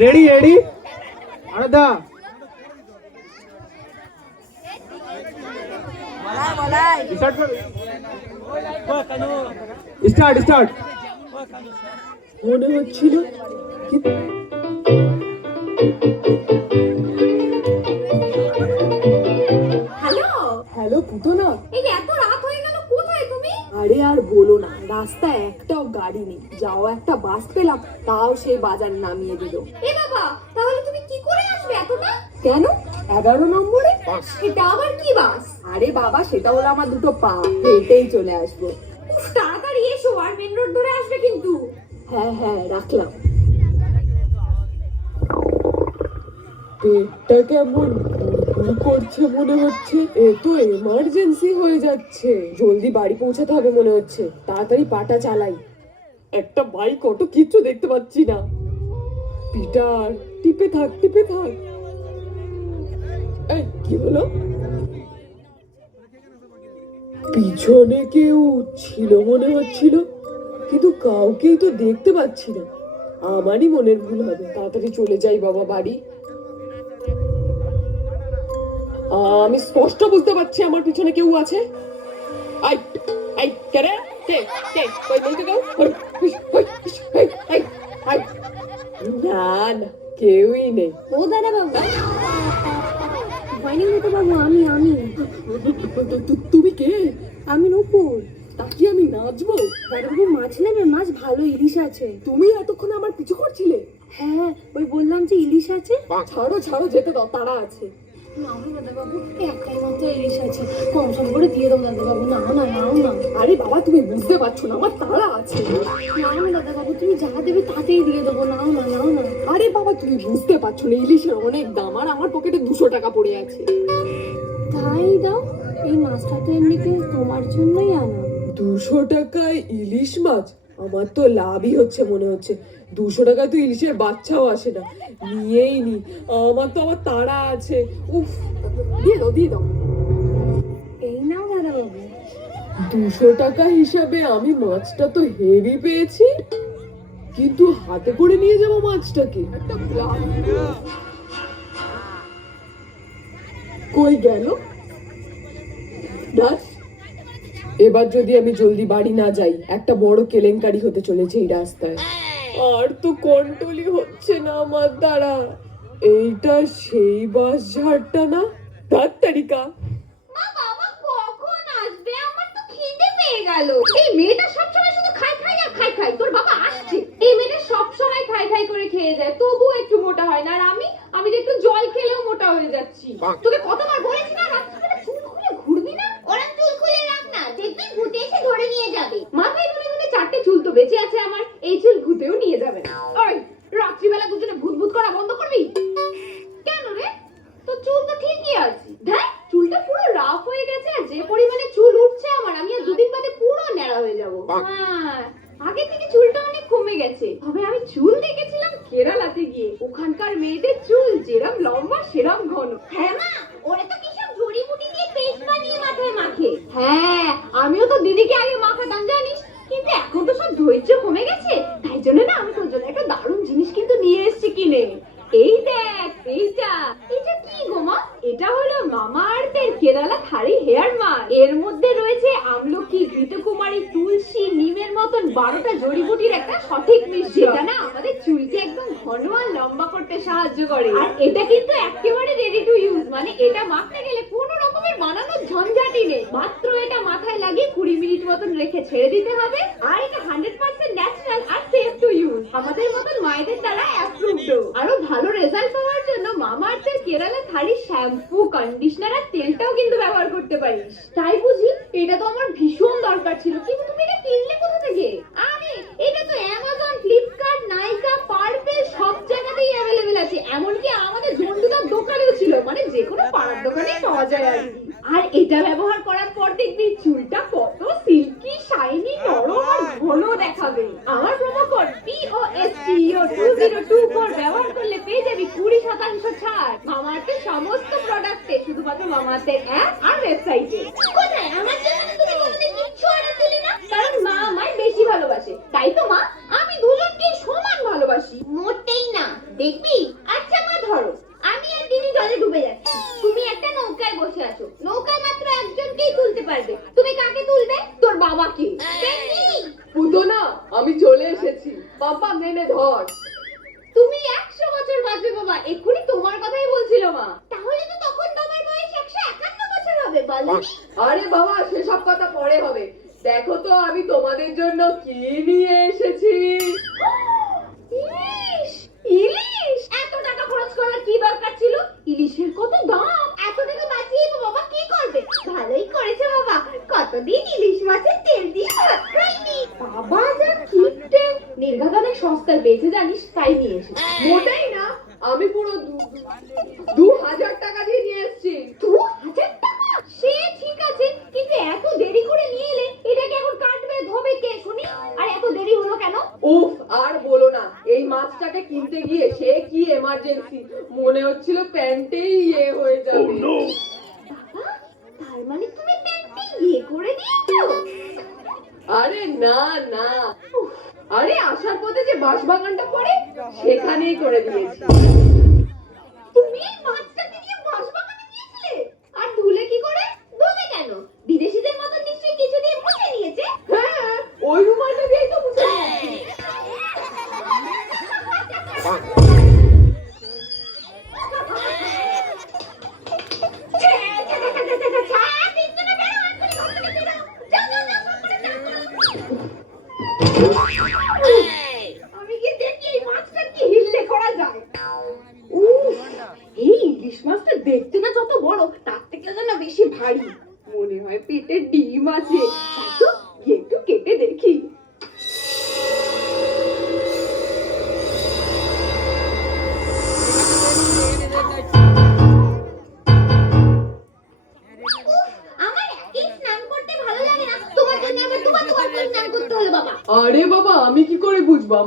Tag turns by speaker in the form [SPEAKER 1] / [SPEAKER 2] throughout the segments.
[SPEAKER 1] Ready ready Aradha start কর start start মনে হচ্ছিল আরে আর বলো না রাস্তায় একটাও গাড়ি নেই যাও একটা বাস পেলাম তাও সেই বাজার নামিয়ে দিল।
[SPEAKER 2] এ বাবা তাহলে তুমি কি করে আসবে এতটা?
[SPEAKER 1] কেন? এগারো নম্বরে?
[SPEAKER 2] এটা আবার কি বাস
[SPEAKER 1] আরে বাবা সেটা হলো আমার দুটো পা হেঁটেই চলে আসব।
[SPEAKER 2] উফ তাড়াতাড়ি এসো আর মেন রোড ধরে আসবে কিন্তু।
[SPEAKER 1] হ্যাঁ হ্যাঁ রাখলাম। পেটটা কেমন? গুড়গুড় করছে মনে হচ্ছে? এ তো এমার্জেন্সি হয়ে যাচ্ছে। জলদি বাড়ি পৌঁছাতে হবে মনে হচ্ছে। তাড়াতাড়ি পাটা চালাই। একটা বাইক অটো কিচ্ছু দেখতে পাচ্ছি না। পিটার, টিপে থাক টিপে থাক। এই, কি হলো? পিছনে কেউ ছিল মনে হচ্ছিল, কিন্তু কাউকেই তো দেখতে পাচ্ছি না। আমারই মনের ভুল হবে। তাড়াতাড়ি চলে যাই বাবা বাড়ি। আমি স্পষ্ট বুঝতে পারছি আমার পিছনে কেউ আছে। আই আই কে রে? কে কে? কই নেই তো কেউ। না না কেউই নেই।
[SPEAKER 2] ও দাদা বাবু। মতো বাবু আমি আমি।
[SPEAKER 1] তুমি কে?
[SPEAKER 2] আমি নূপুর।
[SPEAKER 1] তা কি আমি নাচবো?
[SPEAKER 2] দাদা বাবু মাছ নেবে মাছ ভালো ইলিশ আছে।
[SPEAKER 1] তুমি এতক্ষণ আমার পিছু করছিলে?
[SPEAKER 2] হ্যাঁ ওই বললাম যে ইলিশ আছে।
[SPEAKER 1] ছাড়ো ছাড়ো যেতে দাও তারা আছে।
[SPEAKER 2] নাও দাদা বাবু একটাই মাত্র ইলিশ আছে। কম সম করে দিয়ে দাও দাদা বাবু নাও না নাও না।
[SPEAKER 1] আরে বাবা তুমি বুঝতে পারছ না আমার তারা আছে।
[SPEAKER 2] তুমি যা দেবে তাতেই দিয়ে দেবো। নাও না নাও না।
[SPEAKER 1] আরে বাবা তুমি বুঝতে পারছ না ইলিশের অনেক দাম আর আমার পকেটে দুশো টাকা পড়ে আছে।
[SPEAKER 2] তাই দাও এই মাছটা তো এমনিতে তোমার জন্যই আনা।
[SPEAKER 1] দুশো টাকায় ইলিশ মাছ? আমার তো লাভই হচ্ছে মনে হচ্ছে। দুশো টাকায় তো ইলিশের বাচ্চাও আসে না। নিয়েই নি। আমার তো আমার তাড়া আছে। উফ দিয়ে দাও দিয়ে দাও।
[SPEAKER 2] এই নাও দাদা বাবু
[SPEAKER 1] দুশো টাকা হিসাবে আমি মাছটা তো হেভি পেয়েছি। কিন্তু হাতে করে নিয়ে যাব মাছটাকে। কই গেল? ব্যাস এবার যদি আমি জলদি বাড়ি না যাই একটা বড় কেলেঙ্কারি হতে চলেছে এই রাস্তায়। আর তো কন্ট্রোলই হচ্ছে না আমার দ্বারা। এইটা সেই বাস ঝাড়টা না? তার তারিকা।
[SPEAKER 2] মা বাবা কখন আসবে? আমার তো খিদে পেয়ে গেল। এই মেয়েটা সবসময় শুধু খাই খাই আর খাই খাই। তোর বাবা আসছে। এই মেয়েটা সবসময় খাই খাই করে খেয়ে যায়। তবুও একটু মোটা হয় না। আর আমি আমি যে একটু জল খেলেও মোটা হয়ে যাচ্ছি। তোকে কতবার বলেছি না রাত্রিবেলা চুল খুলে ঘুরবি না ওরা চুল খুলে রাখ না দেখবি ভূতে এসে ধরে নিয়ে যাবে। মাথায় ধরে ধরে চারটে চুল তো বেঁচে আছে আমার এই চুল ভূতেও নিয়ে যাবে না। ওই রাত্রিবেলা দুজনে ভূত ভূত করা বন্ধ করবি? কেন রে? তো চুল তো ঠিকই আছে। দেখ চুলটা পুরো রাফ হয়ে গেছে আর যে পরিমাণে চুল উঠছে আমার আমি আর দুদিন বাদে পুরো ন্যাড়া হয়ে যাব। হ্যাঁ আগে থেকে চুলটা অনেক কমে গেছে। তবে আমি চুল দেখেছিলাম কেরালাতে গিয়ে। ওখানকার মেয়েদের চুল যেরম লম্বা সেরম ঘন। হ্যাঁ মা दीदी के आगे থারি হেয়ার মাস্ক এর মধ্যে রয়েছে আমলকি ঘৃতকুমারী তুলসী নিমের মতন বারোটা জড়িবুটির একটা সঠিক মিশ্রণ। যেটা না আমাদের চুলকে একদম ঘন আর লম্বা করতে সাহায্য করে। আর এটা কিন্তু একেবারে রেডি টু ইউজ মানে এটা মাখতে গেলে কোনো রকমের বানানোর ঝঞ্ঝাটি নেই। মাত্র এটা মাথায় লাগিয়ে কুড়ি মিনিট মতন রেখে ছেড়ে দিতে হবে। আর এটা হান্ড্রেড পার্সেন্ট ন্যাচারাল আর সেফ টু ইউজ আমাদের মতন মায়েদের দ্বারা অ্যাপ্রুভড আরও ভালো রেজাল্ট পাওয়ার জন্য মামা আর্থের কেরালা থারি শ্যাম্পু কন্ডিশনার আর তেলটাও কিন্তু ব্যবহার করতে পারি তাই বুঝি এটা তো আমার ভীষণ দরকার ছিল। কিন্তু তুমি take me. কি দরকার ছিল? ইলিশের কত দাম? এত টাকা বাঁচিয়ে বাবা কি করবে? ভালোই করেছে বাবা। কতদিন ইলিশ মাছের তেল দিয়ে ভাত খাইনি? বাবা যা কিপটে। নির্ঘাতনে সস্তায় বেঁচে জানিস, তাই নিয়েছে
[SPEAKER 1] মোটাই না, আমি পুরো দু হাজার টাকা
[SPEAKER 2] করে দিয়েছ?
[SPEAKER 1] আরে না না। আরে আসার পথে যে বাঁশ বাগানটা পড়ে, সেখানেই করে দিয়েছি। うん!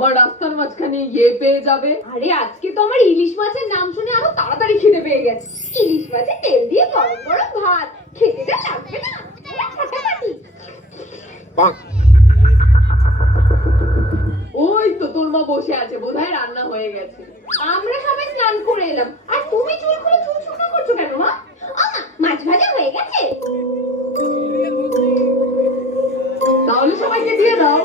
[SPEAKER 2] আমার
[SPEAKER 1] রাস্তার মাঝখানে ইয়ে পেয়ে যাবে।
[SPEAKER 2] আরে আজকে তো আমার ইলিশ মাছের নাম শুনে আরও তাড়াতাড়ি খিদে পেয়ে গেছে। ইলিশ মাছে তেল দিয়ে গরম গরম ভাত। খেতেটা লাগবে না।
[SPEAKER 1] ওই তো তোর মা বসে আছে বোধহয় রান্না হয়ে গেছে।
[SPEAKER 2] আমরা সবাই স্নান করে এলাম। আর তুমি চুল খুলে চুল শুকনো করছ কেন মা? মাছ ভাজা হয়ে গেছে।
[SPEAKER 1] তাহলে সবাইকে দিয়ে দাও।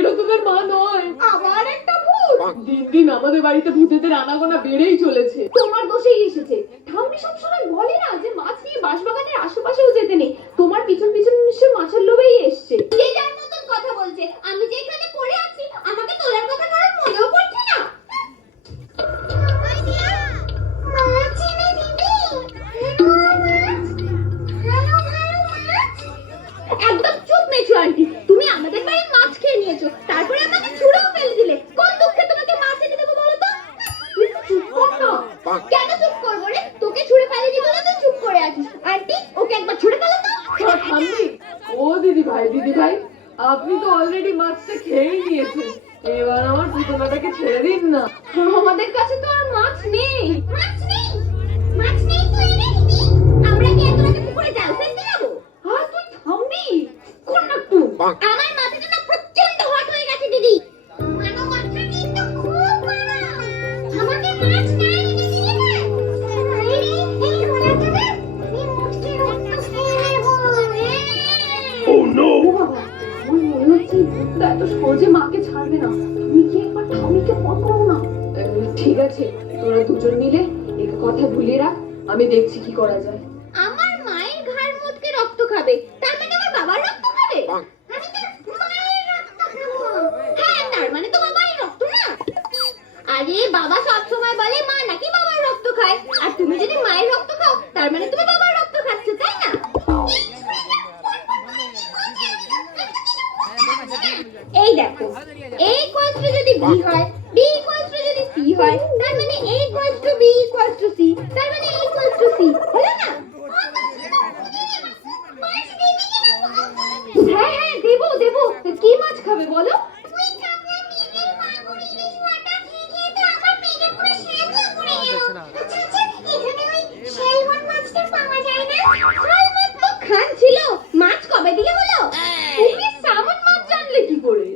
[SPEAKER 2] আমিরও তো মা নয়। আমার একটা ভূত।
[SPEAKER 1] দিন দিন আমাদের বাড়িতে ভূতেদের আনাগোনা বেড়েই চলেছে।
[SPEAKER 2] তোমার দোষেই এসেছে। ঠাম্মি সবসময় বলে না যে মাছ নিয়ে বাঁশবাগানের আশেপাশেও যেতে নেই। তোমার পিছন পিছন নিশ্চয় মাছের লোভেই এসছে। যে যার মতন কথা বলছে আমি যেখানে পড়ে আছি
[SPEAKER 3] মাকে না? তুমি কি একবার ফোন করো না?
[SPEAKER 1] ঠিক আছে তোরা দুজন মিলে এক কথা ভুলিয়ে রাখ আমি দেখছি কি করা যায়।
[SPEAKER 3] আমার মায়ের ঘাড় মুটকে রক্ত খাবে তার মানে আমার বাবার রক্ত খাবে? আমি তো মায়ের রক্ত খাব। হ্যাঁ তার মানে তো বাবারই রক্ত না। আরে বাবা সব সময় বলে মা নাকি বাবার রক্ত খায়? আর তুমি যদি মায়ের রক্ত খাও তার মানে তুমি বাবার কবে দিয়ে হলো? তুমি সামন মাছ জানলে কি করে?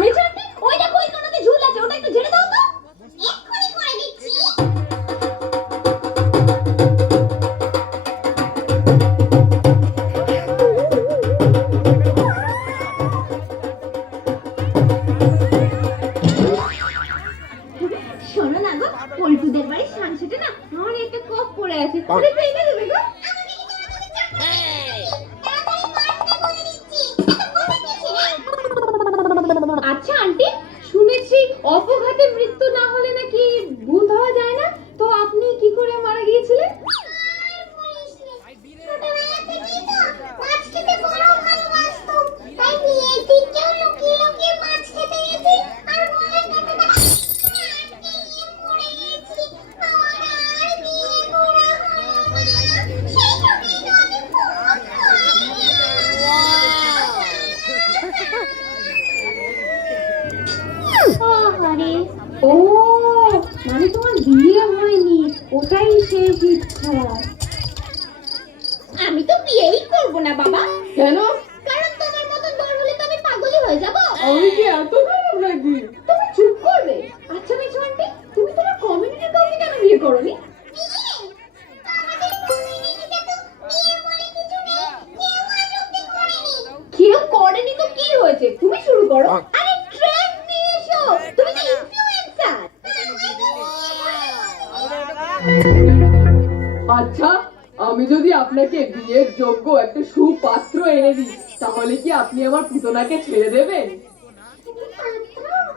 [SPEAKER 3] মেছো আচ্ছা আন্টি শুনেছি অপঘাতে মৃত্যু না হলে নাকি ভূত হওয়া যায় না তো আপনি কি করে মারা গিয়েছিলেন ও মানে তোমার বিয়ে হয়নি ওটাই শেষ ইচ্ছা। আমি তো বিয়েই করব না বাবা।
[SPEAKER 1] কেন?
[SPEAKER 3] কারণ তোমার মতন বড় হলে তো আমি পাগলই হয়ে যাব।
[SPEAKER 1] আমি কি এত খারাপ নাকি?
[SPEAKER 3] তুমি চুপ করবে। আচ্ছা মিছু আন্টি তুমি তোমার কমিউনিটির কাউকে কেন বিয়ে করোনি?
[SPEAKER 1] আচ্ছা আমি যদি আপনাকে বিয়ের যোগ্য একটা সুপাত্র এনে দিই তাহলে কি আপনি আমার পুতনাকে ছেড়ে দেবেন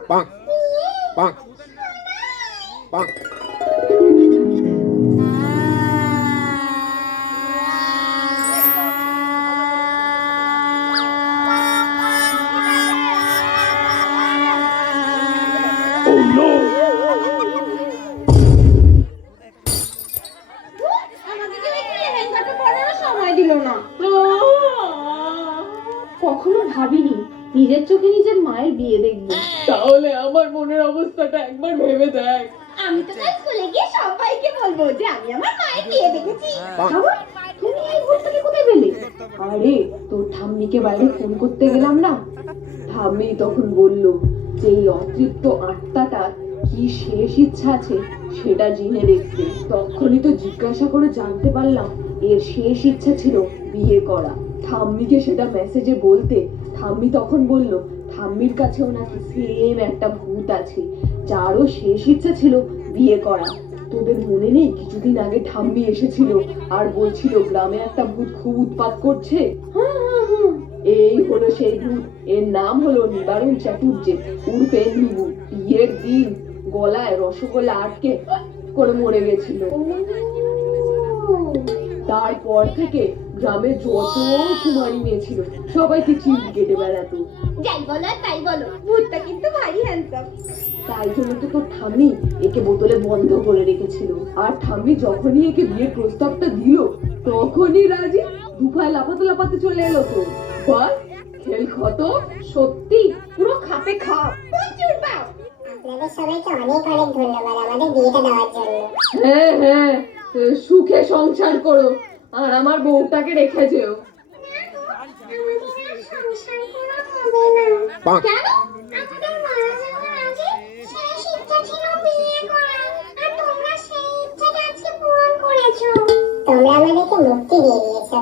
[SPEAKER 3] bonk, bonk, bonk.
[SPEAKER 2] কখনো ভাবিনি নিজের চোখে নিজের মায়ের বিয়ে দেখব।
[SPEAKER 1] তাহলে আমার মনের অবস্থাটা একবার ভেবে দেখ।
[SPEAKER 2] আমি তো কাল স্কুলে গিয়ে সবাইকে বলব যে আমি আমার মায়ের বিয়ে দেখেছি। বাবা, তুমি এই ভূতটাকে কোথায় পেলে?
[SPEAKER 1] আরে তোর ঠাম্মিকে বাইরে ফোন করতে গেলাম না? ঠাম্মি তখন বলল যে এই অতৃপ্ত আত্মাটার কি শেষ ইচ্ছা আছে সেটা জেনে দেখতে। তখনই তো জিজ্ঞাসা করে জানতে পারলাম এর শেষ ইচ্ছা ছিল বিয়ে করা। ঠাম্মিকে সেটা মেসেজে বলতে ঠাম্মি তখন বলল ঠাম্মির কাছেও নাকি সেম একটা ভূত আছে যারও শেষ ইচ্ছা ছিল বিয়ে করা। তোদের মনে নেই কিছুদিন আগে ঠাম্মি এসেছিল আর বলছিল গ্রামে একটা ভূত খুব উৎপাত করছে? এই হলো সেই ভূত। এর নাম হলো নিবারণ চাটুর্যে উর্ফে নিবু। বিয়ের দিন গলায় রসগোল্লা আটকে করে মরে গেছিল। তারপর থেকে গ্রামে যত কুমারী মেয়ে ছিল সবাইকে চিল কেটে বেড়াতো।
[SPEAKER 2] যাই বলো আর তাই বলো ভূতটা কিন্তু ভারী হ্যান্ডসাম
[SPEAKER 1] তাই জন্য তো তোর ঠাম্মি একে বোতলে বন্ধ করে রেখেছিল। আর ঠাম্মি যখনই একে বিয়ের প্রস্তাবটা দিল তখনই রাজি দুপায় লাফাতে লাফাতে চলে এলো তো। বল খেল ক্ষত সত্যি পুরো খাপে খাপ।
[SPEAKER 2] প্রচুর
[SPEAKER 4] আপনাদের সবাইকে অনেক অনেক ধন্যবাদ আমাদের বিয়েটা দেওয়ার জন্য।
[SPEAKER 1] হ্যাঁ হ্যাঁ সুখে সংসার করো। আর আমার বউটাকে রেখে যেও।
[SPEAKER 4] তোমরা সেই ইচ্ছাটা আজকে পূরণ করেছ। তোমরা আমাদেরকে মুক্তি দিয়ে দিয়েছ